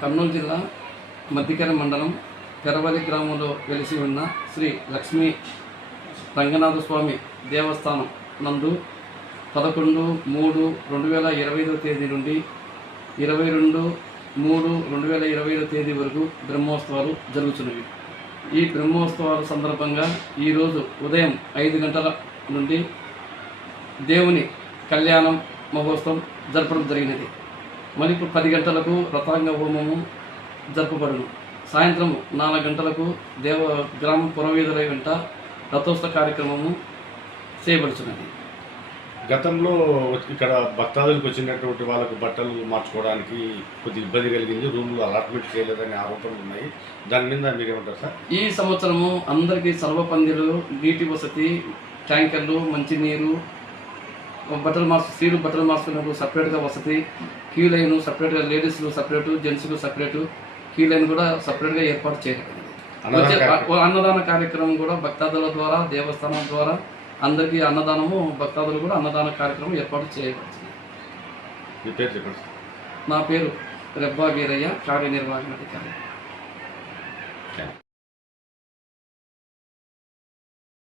కర్నూలు జిల్లా మద్దికెర మండలం పెరవలి గ్రామంలో వెలిసి ఉన్న శ్రీ లక్ష్మీ రంగనాథ స్వామి దేవస్థానం నందు 11/3/2025 తేదీ నుండి 22/3/2025 తేదీ వరకు బ్రహ్మోత్సవాలు జరుగుతున్నవి. ఈ బ్రహ్మోత్సవాల సందర్భంగా ఈరోజు ఉదయం 5 గంటల నుండి దేవుని కళ్యాణం మహోత్సవం జరపడం జరిగినది. మరి 10 గంటలకు రథాంగ హోమము జరపబడును. సాయంత్రం 4 గంటలకు గ్రామ పురవీధుల వెంట రథోత్సవ కార్యక్రమము చేయబడుతున్నది. గతంలో ఇక్కడ భక్తాదులకు వచ్చినటువంటి వాళ్ళకు బట్టలు మార్చుకోవడానికి కొద్ది ఇబ్బంది కలిగింది, రూమ్లు అలాట్మెంట్ చేయలేదనే ఆరోపణలు ఉన్నాయి. దాని మీద మీరేమంటారు సార్? ఈ సంవత్సరము అందరికీ సర్వ పందిలు, నీటి వసతి, ట్యాంకర్లు, మంచినీరు, స్త్రీలు బట్టలు మార్చుకున్నప్పుడు సపరేట్గా వసతి, క్యూ లైన్ సపరేట్గా, లేడీస్లు సపరేటు, జెంట్స్లు సపరేటు, క్యూ లైన్ కూడా సపరేట్గా ఏర్పాటు చేయగలిగింది. అన్నదాన కార్యక్రమం కూడా భక్తాదుల ద్వారా, దేవస్థానం ద్వారా అందరికీ అన్నదానము, భక్తాదులు కూడా అన్నదాన కార్యక్రమం ఏర్పాటు చేయబడుతుంది. నా పేరు రెబ్బా వీరయ్య, కార్యనిర్వహణాధికారి.